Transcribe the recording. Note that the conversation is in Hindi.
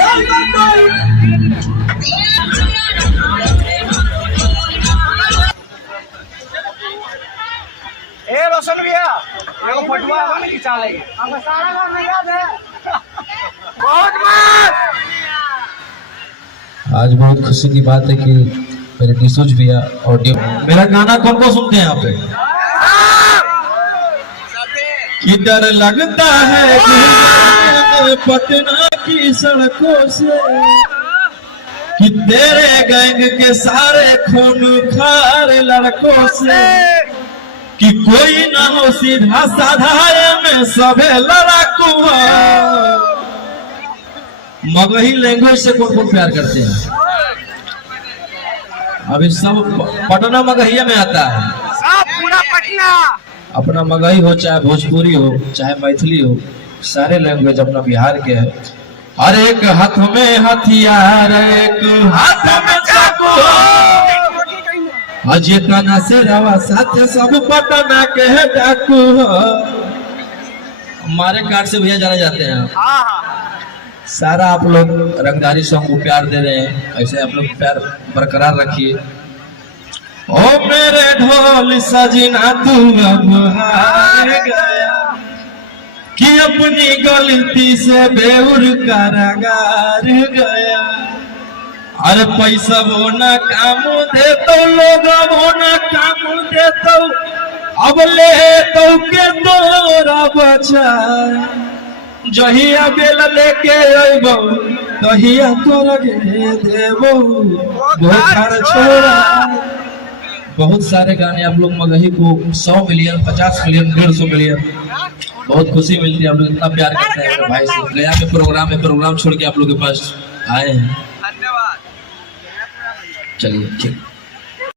ए रोशन भैया एगो फटुआ आवा नहीं खिंचा लेंगे हम सारा काम नहीं याद है बहुत मस्त। आज बहुत खुशी की बात है कि मेरे निशुज भैया ऑडियो मेरा गाना कौन कौन सुनते हैं यहाँ पे? कि डर लगता है पटना की सड़कों से कि तेरे गैंग के सारे खून खार लड़कों से कि कोई ना हो सीधा साधा में सभे लड़ाकू। मगही लैंग्वेज से कौन कौन प्यार करते हैं? अभी सब पटना मगहिया में आता है, सब पूरा पटना। अपना मगही हो चाहे भोजपुरी हो चाहे मैथिली हो, सारे लैंग्वेज अपना बिहार के है। हर एक हाथ में हथियार, एक हाथ में चाकू, अजय तना से रवा साथ सब पटना के है डाकू। हमारे कार्ड से भैया जाने जाते हैं। सारा आप लोग रंगदारी सॉन्ग को प्यार दे रहे हैं, ऐसे आप लोग प्यार बरकरार रखिए। ओ मेरे ढोल सजना तू अब हार गया कि अपनी गलती से बेउर कारागार गया। अरे पैसा वो ना काम दे तो लोग वो ना काम दे तो अब ले तो के तोरा बचा जहिया बेल लेके अइबो तहिया तोरा के देबो बोखार छोड़ा। बहुत सारे गाने आप लोग मगही को 100 मिलियन 50 मिलियन 150 मिलियन बहुत खुशी मिलती है। आप लोग इतना प्यार करते हैं भाई से। गया में प्रोग्राम छोड़ के आप लोग के पास आए हैं। धन्यवाद। चलिए ठीक।